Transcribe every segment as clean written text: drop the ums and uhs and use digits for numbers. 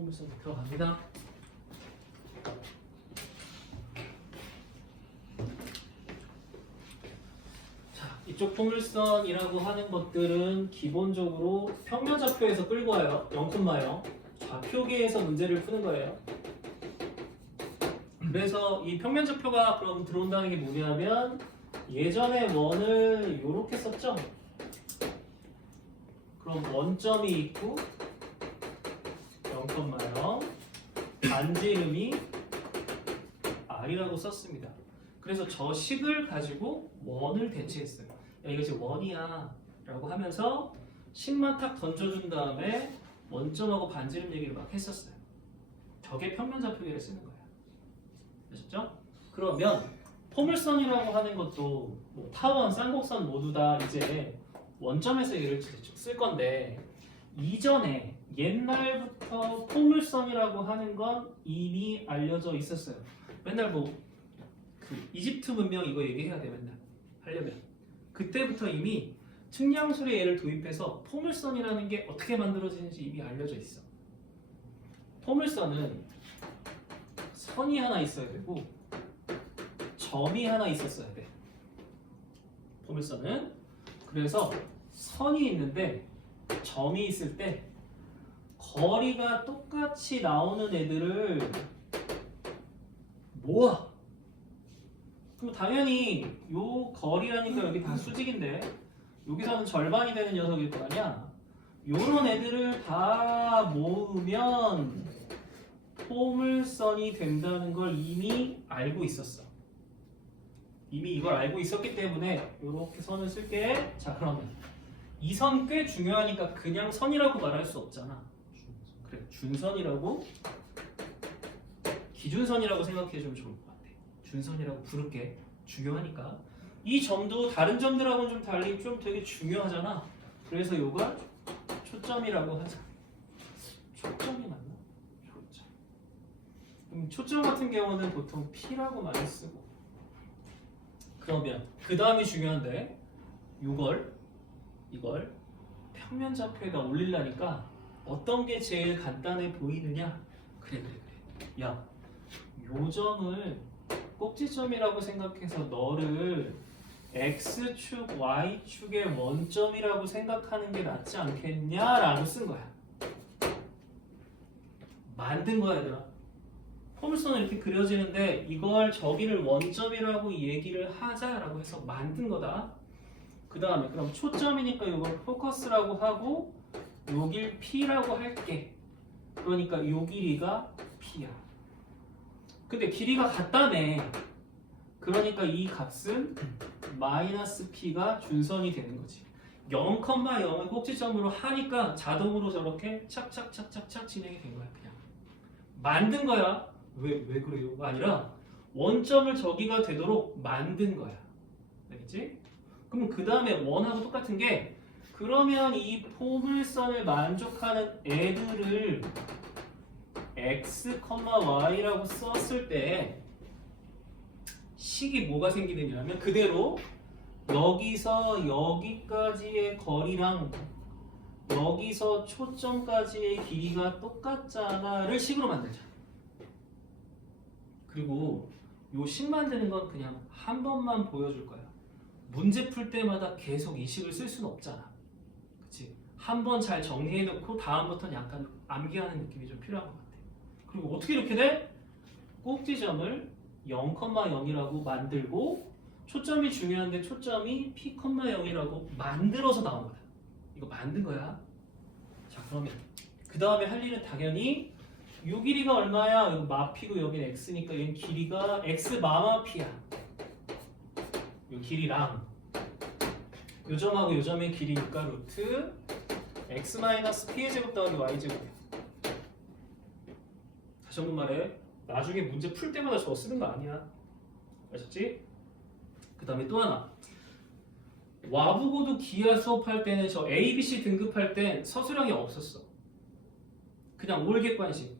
포물선이 들어갑니다. 자, 이쪽 포물선이라고 하는 것들은 기본적으로 평면좌표에서 끌고 와요. 0,0. 좌표계에서 문제를 푸는 거예요. 그래서 이 평면좌표가 그럼 들어온다는 게 뭐냐면 예전에 원을 이렇게 썼죠? 그럼 원점이 있고 0,0 반지름이 r이라고 썼습니다. 그래서 저 식을 가지고 원을 대체했어요. 야, 이것이 원이야 라고 하면서 식만 탁 던져준 다음에 원점하고 반지름 얘기를 막 했었어요. 저게 평면좌표계를 쓰는 거예요. 아셨죠? 그러면 포물선이라고 하는 것도 뭐 타원, 쌍곡선 모두 다 이제 원점에서 얘를 쓸 건데 이전에 옛날부터 포물선이라고 하는 건 이미 알려져 있었어요. 맨날 뭐 그 이집트 문명 이거 얘기해야 돼 맨날 하려면 그때부터 이미 측량술의 예를 도입해서 포물선이라는 게 어떻게 만들어지는지 이미 알려져 있어. 포물선은 선이 하나 있어야 되고 점이 하나 있었어야 돼. 포물선은 그래서 선이 있는데 점이 있을 때 거리가 똑같이 나오는 애들을 모아. 그럼 당연히 요 거리라니까 여기 다 수직인데 여기서는 절반이 되는 녀석일 거 아니야. 요런 애들을 다 모으면 포물선이 된다는 걸 이미 알고 있었어. 이미 이걸 알고 있었기 때문에 이렇게 선을 쓸게. 자, 그러면 이 선 꽤 중요하니까 그냥 선이라고 말할 수 없잖아. 그래, 준선이라고 기준선이라고 생각해주면 좋을 것 같아. 준선이라고 부를게. 중요하니까. 이 점도 다른 점들하고는 좀 달리 좀 되게 중요하잖아. 그래서 요가 초점이라고 하자. 초점이 맞나? 초점. 초점 같은 경우는 보통 P라고 많이 쓰고. 그러면 그 다음이 중요한데 이걸 평면좌표에다 올리려니까 어떤 게 제일 간단해 보이느냐? 그래. 야, 요 점을 꼭지점이라고 생각해서 너를 X축, Y축의 원점이라고 생각하는 게 낫지 않겠냐라고 쓴 거야. 만든 거야, 얘들아. 포물선은 이렇게 그려지는데 이걸 저기를 원점이라고 얘기를 하자라고 해서 만든 거다. 그 다음에 그럼 초점이니까 이걸 포커스라고 하고 여길 P라고 할게. 그러니까 요 길이가 P야. 근데 길이가 같다며. 그러니까 이 값은 마이너스 P가 준선이 되는 거지. 0,0을 꼭지점으로 하니까 자동으로 저렇게 착착착착착 진행이 된 거야. 그냥 만든 거야. 왜 그래요가 아니라 원점을 저기가 되도록 만든 거야. 알겠지? 그럼 그 다음에 원하고 똑같은 게 그러면 이 포물선을 만족하는 애들을 x, y라고 썼을 때 식이 뭐가 생기느냐면 그대로 여기서 여기까지의 거리랑 여기서 초점까지의 길이가 똑같잖아를 식으로 만들자. 그리고 요 식 만드는 건 그냥 한 번만 보여줄 거야. 문제 풀 때마다 계속 이 식을 쓸 수는 없잖아. 그치? 한 번 잘 정리해놓고 다음부터는 약간 암기하는 느낌이 좀 필요한 것 같아. 그리고 어떻게 이렇게 돼? 꼭지점을 0,0이라고 만들고 초점이 중요한데 초점이 P,0이라고 만들어서 나온 거야. 이거 만든 거야. 자, 그러면 그 다음에 할 일은 당연히 요 길이가 얼마야? 이거 마피고 여기는 x니까 얘는 길이가 x 마마 p야. 요 길이랑 요 점하고 요 점의 길이니까 루트 x 마이너스 p의 제곱 더하기 y 제곱이야. 다시 한번 말해. 나중에 문제 풀 때마다 저거 쓰는 거 아니야. 아셨지? 그 다음에 또 하나. 와부고도 기하 수업할 때는 저 A, B, C 등급할 땐 서술형이 없었어. 그냥 올 객관식.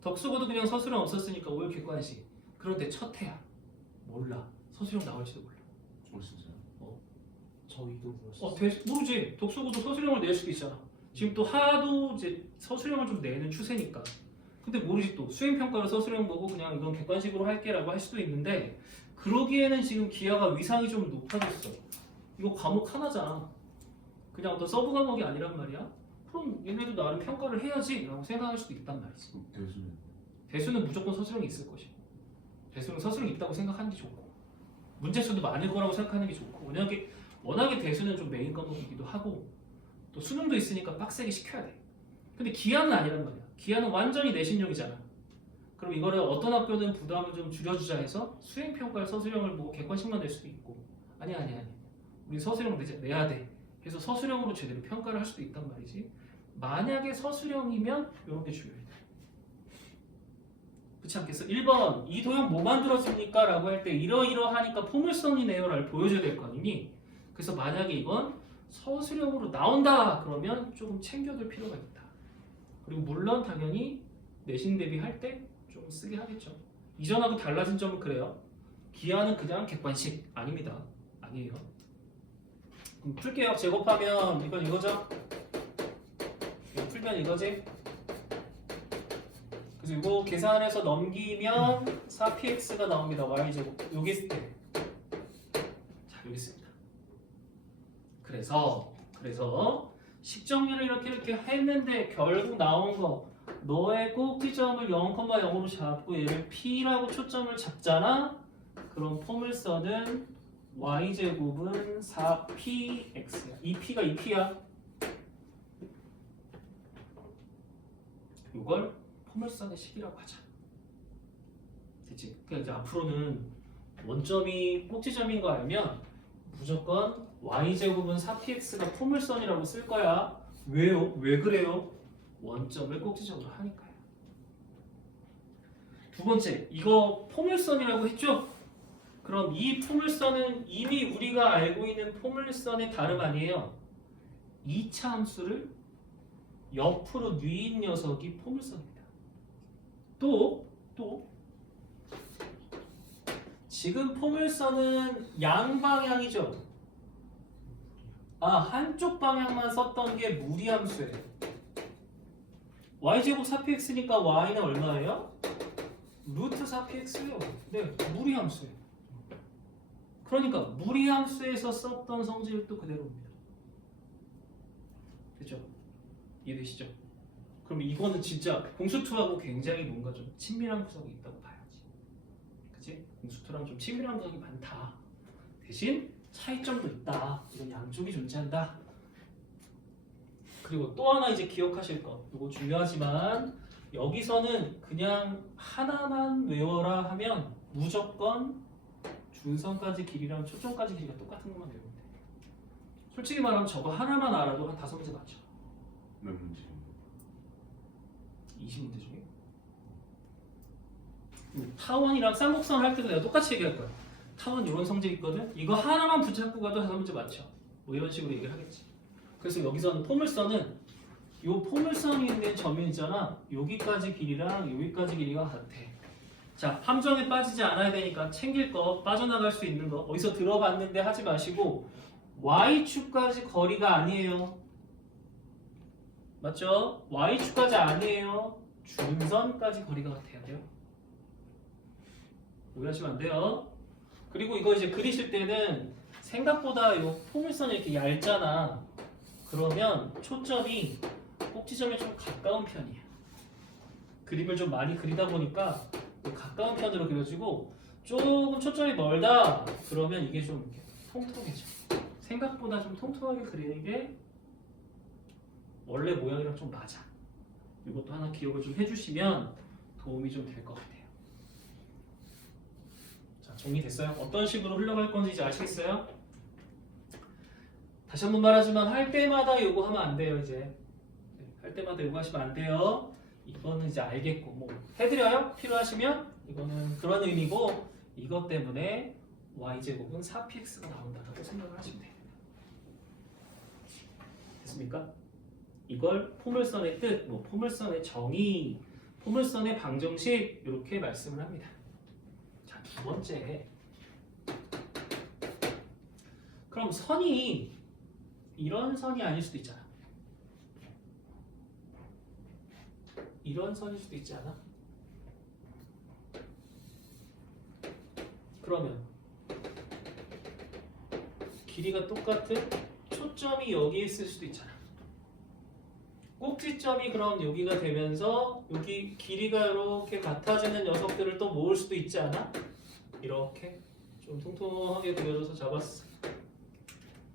덕수고도 그냥 서술형 없었으니까 올 객관식. 그런데 첫 해야. 몰라. 서술형 나올지도 몰라. 진짜요? 어. 저희도 모르지. 독수고도 서술형을 낼 수도 있잖아. 지금 또 하도 이제 서술형을 좀 내는 추세니까. 근데 모르지 또 수행평가로 서술형 보고 그냥 이건 객관식으로 할게라고 할 수도 있는데 그러기에는 지금 기하가 위상이 좀 높아졌어. 이거 과목 하나잖아. 그냥 어떤 서브 과목이 아니란 말이야. 그럼 얘네도 나름 평가를 해야지 라고 생각할 수도 있단 말이지. 대수는 무조건 서술형이 있을 것이고 대수는 서술형이 있다고 생각하는 게 좋고 문제수도 많을 거라고 생각하는 게 좋고 워낙에 대수는 좀 메인 과목이기도 하고 또 수능도 있으니까 빡세게 시켜야 돼. 근데 기하는 아니란 말이야. 기하는 완전히 내신용이잖아. 그럼 이거를 어떤 학교는 부담을 좀 줄여주자 해서 수행평가를 서술형을 보고 객관식만 낼 수도 있고 아니야. 우리 서술형 내야 돼. 그래서 서술형으로 제대로 평가를 할 수도 있단 말이지. 만약에 서술형이면 이런 게 중요해. 그렇지 않겠어? 1번 이 도형 뭐 만들어집니까? 라고 할 때 이러이러하니까 포물선이네요 라를 보여줘야 될 거 아니니? 그래서 만약에 이건 서술형으로 나온다 그러면 조금 챙겨둘 필요가 있다. 그리고 물론 당연히 내신 대비할 때 좀 쓰게 하겠죠. 이전하고 달라진 점은 그래요. 기하는 그냥 객관식 아닙니다. 아니에요. 그럼 풀게요. 제곱하면 이건 이거죠? 이거 풀면 이거지? 그래서 이거 계산해서 넘기면 4px가 나옵니다. y제곱. 여기 있을 때. 자, 여기 있습니다. 그래서 식정률을 이렇게 했는데 결국 나온 거 너의 꼭지점을 0,0으로 잡고 얘를 p라고 초점을 잡잖아. 그럼 포물선은 y제곱은 4px야. 이 p가 이 p야. 이걸 포물선의 식이라고 하자. 됐지? 그러니까 이제 앞으로는 원점이 꼭지점인 거 알면 무조건 y제곱은 4px가 포물선이라고 쓸 거야. 왜요? 왜 그래요? 원점을 꼭지점으로 하니까요. 두 번째, 이거 포물선이라고 했죠? 그럼 이 포물선은 이미 우리가 알고 있는 포물선의 다름 아니에요. 2차 함수를 옆으로 뉘인 녀석이 포물선입니다. 또 지금 포물선은 양방향이죠. 한쪽 방향만 썼던 게 무리함수예요. y제곱 4px니까 y는 얼마예요? 루트 4px예요. 네, 무리함수예요. 그러니까 무리함수에서 썼던 성질도 그대로입니다. 그렇죠? 이해되시죠? 그럼 이거는 진짜 공수2하고 굉장히 뭔가 좀 친밀한 구석이 있다고 봐야지. 그치? 공수2랑 좀 친밀한 구석이 많다. 대신 차이점도 있다. 이건 양쪽이 존재한다. 그리고 또 하나 이제 기억하실 거. 이거 중요하지만 여기서는 그냥 하나만 외워라 하면 무조건 준선까지 길이랑 초점까지 길이가 똑같은 것만 외우면 돼. 솔직히 말하면 저거 하나만 알아도 한 5문제 맞죠? 몇 문제? 20문제 중에 타원이랑 쌍곡선 할 때도 내가 똑같이 얘기할 거야. 타원 이런 성질 있거든? 이거 하나만 붙잡고 가도 5문제 맞죠? 뭐 이런 식으로 얘기를 하겠지. 그래서 여기서는 포물선은 이 포물선이 있는 점이 있잖아. 여기까지 길이랑 여기까지 길이가 같아. 자, 함정에 빠지지 않아야 되니까 챙길 거, 빠져나갈 수 있는 거 어디서 들어봤는데 하지 마시고 y축까지 거리가 아니에요. 맞죠? y축까지 아니에요. 준선까지 거리가 같아야 돼요. 오해하시면 안 돼요. 그리고 이거 이제 그리실 때는 생각보다 이 포물선이 이렇게 얇잖아. 그러면 초점이 꼭지점에 좀 가까운 편이에요. 그림을 좀 많이 그리다 보니까 가까운 편으로 그려지고 조금 초점이 멀다 그러면 이게 좀 이렇게 통통해져. 생각보다 좀 통통하게 그리는 게 원래 모양이랑 좀 맞아. 이것도 하나 기억을 좀 해주시면 도움이 좀 될 것 같아요. 자, 정리됐어요? 어떤 식으로 흘러갈 건지 이제 아시겠어요? 다시 한번 말하지만 할 때마다 요구하면 안 돼요. 이제 할 때마다 요구하시면 안 돼요. 이거는 이제 알겠고 뭐 해드려요? 필요하시면 이거는 그런 의미고 이것 때문에 y제곱은 4px가 나온다라고 생각을 하시면 돼요. 됐습니까? 이걸 포물선의 뜻, 뭐 포물선의 정의, 포물선의 방정식 이렇게 말씀을 합니다. 자, 두 번째. 그럼 선이 이런 선이 아닐 수도 있잖아. 이런 선일 수도 있지 않아? 그러면 길이가 똑같은 초점이 여기에 있을 수도 있잖아. 꼭지점이 그럼 여기가 되면서 여기 길이가 이렇게 같아지는 녀석들을 또 모을 수도 있지 않아? 이렇게 좀 통통하게 그려줘서 잡았어.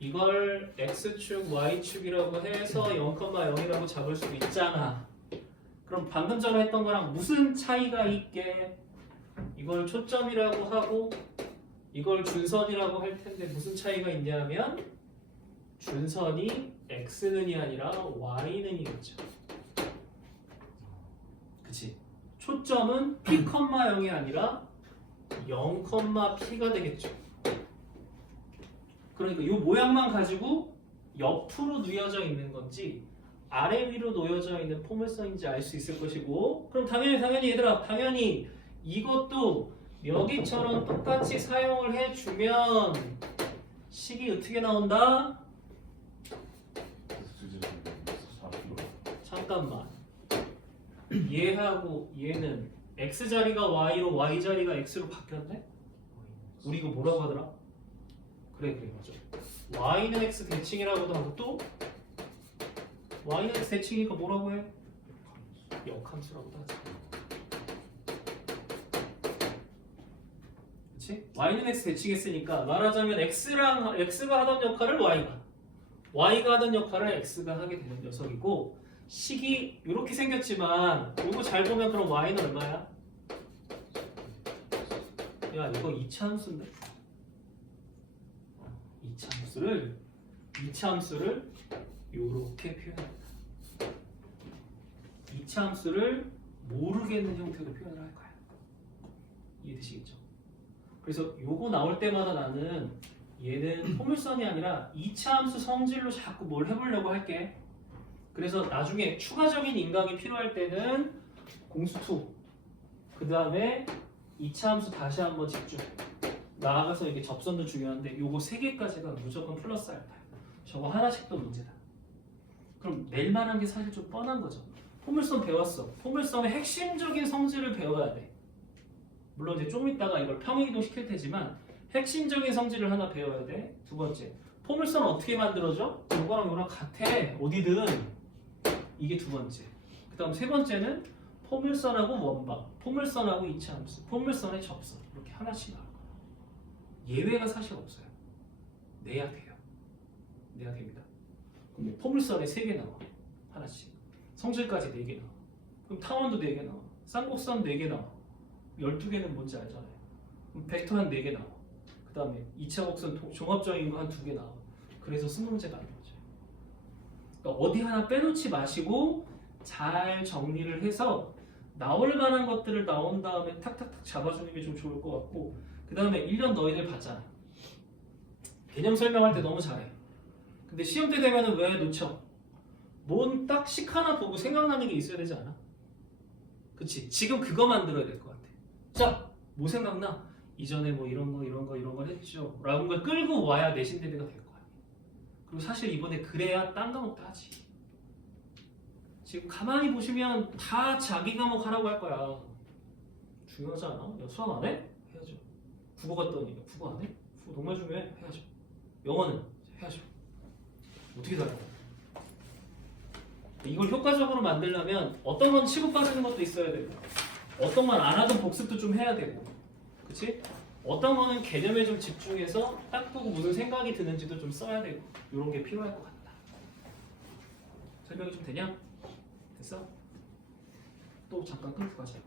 이걸 x축, y축이라고 해서 0,0이라고 잡을 수도 있잖아. 그럼 방금 전에 했던 거랑 무슨 차이가 있게? 이걸 초점이라고 하고 이걸 준선이라고 할 텐데 무슨 차이가 있냐면 준선이 x는이 아니라 y는이겠죠. 그치? 초점은 p, 0이 아니라 0,p가 되겠죠. 그러니까 이 모양만 가지고 옆으로 누여져 있는 건지 아래 위로 놓여져 있는 포물선인지 알 수 있을 것이고, 그럼 당연히 얘들아, 당연히 이것도 여기처럼 똑같이 사용을 해주면 식이 어떻게 나온다? 잠깐만, 얘하고 얘는 x자리가 y로 y자리가 x로 바뀌었네? 우리 이거 뭐라고 하더라? 그래 맞아. y는 x 대칭이라고도 하고 또 y는 x 대칭이니까 뭐라고 해? 역함수라고도 하지. 그치? y는 x 대칭했으니까 말하자면 x가 하던 역할을 y가 하던 역할을 x가 하게 되는 녀석이고, 식이 이렇게 생겼지만 이거 잘 보면 그럼 y는 얼마야? 야 이거 이차함수인데? 이차함수를 이렇게 표현합니다. 이차함수를 모르겠는 형태로 표현을 할 거야. 이해되시겠죠? 그래서 요거 나올 때마다 나는 얘는 포물선이 아니라 이차함수 성질로 자꾸 뭘 해보려고 할게. 그래서 나중에 추가적인 인강이 필요할 때는 공수2, 그 다음에 이차함수 다시 한번 집중. 나아가서 이게 접선도 중요한데 요거 3개까지가 무조건 플러스 알파야. 저거 하나씩도 문제다. 그럼 낼 만한 게 사실 좀 뻔한 거죠. 포물선 배웠어. 포물선의 핵심적인 성질을 배워야 돼. 물론 이제 좀 이따가 이걸 평행이동 시킬 테지만 핵심적인 성질을 하나 배워야 돼. 두 번째, 포물선 어떻게 만들어져? 이거랑 이거랑 같아. 어디든. 이게 두 번째. 그 다음 세 번째는 포물선하고 원방, 포물선하고 이차함수, 포물선의 접선, 이렇게 하나씩 나올 거야. 예외가 사실 없어요. 내야 돼요. 내야 됩니다. 그럼 포물선에 3개 나와. 하나씩. 성질까지 4개 나와. 그럼 타원도 4개 나와. 쌍곡선 4개 나와. 12개는 뭔지 알잖아요. 그럼 벡터 한 4개 나와. 그 다음에 2차 곡선 종합적인 거 한 2개 나와. 그래서 수문제가 안 나오죠. 그러니까 어디 하나 빼놓지 마시고 잘 정리를 해서 나올 만한 것들을 나온 다음에 탁탁탁 잡아주는 게 좀 좋을 것 같고, 그 다음에 1년 너희들 봤잖아. 개념 설명할 때 너무 잘해. 근데 시험 때 되면은 왜 놓쳐? 뭔 딱 식 하나 보고 생각나는 게 있어야 되지 않아? 그치? 지금 그거 만들어야 될 것 같아. 자, 뭐 생각나? 이전에 뭐 이런 거 했죠 라는 걸 끌고 와야 내신 대비가 될 거야. 그리고 사실 이번에 그래야 딴 과목 따지. 지금 가만히 보시면 다 자기 과목 하라고 할 거야. 중요하지 않아? 야, 수학 안 해? 해야죠. 국어 갔더니 국어 안 해? 국어 정말 중요해? 해야죠. 영어는 해야죠. 어떻게 다른 거야? 이걸 효과적으로 만들려면 어떤 건 치고 빠지는 것도 있어야 되고, 어떤 건 안 하던 복습도 좀 해야 되고, 그치? 어떤 거는 개념에 좀 집중해서 딱 보고 무슨 생각이 드는지도 좀 써야 되고, 이런 게 필요할 것 같다. 설명이 좀 되냐? 됐어? 또 잠깐 끊고 가자.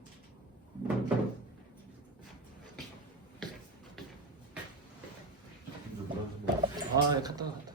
아, 갔다.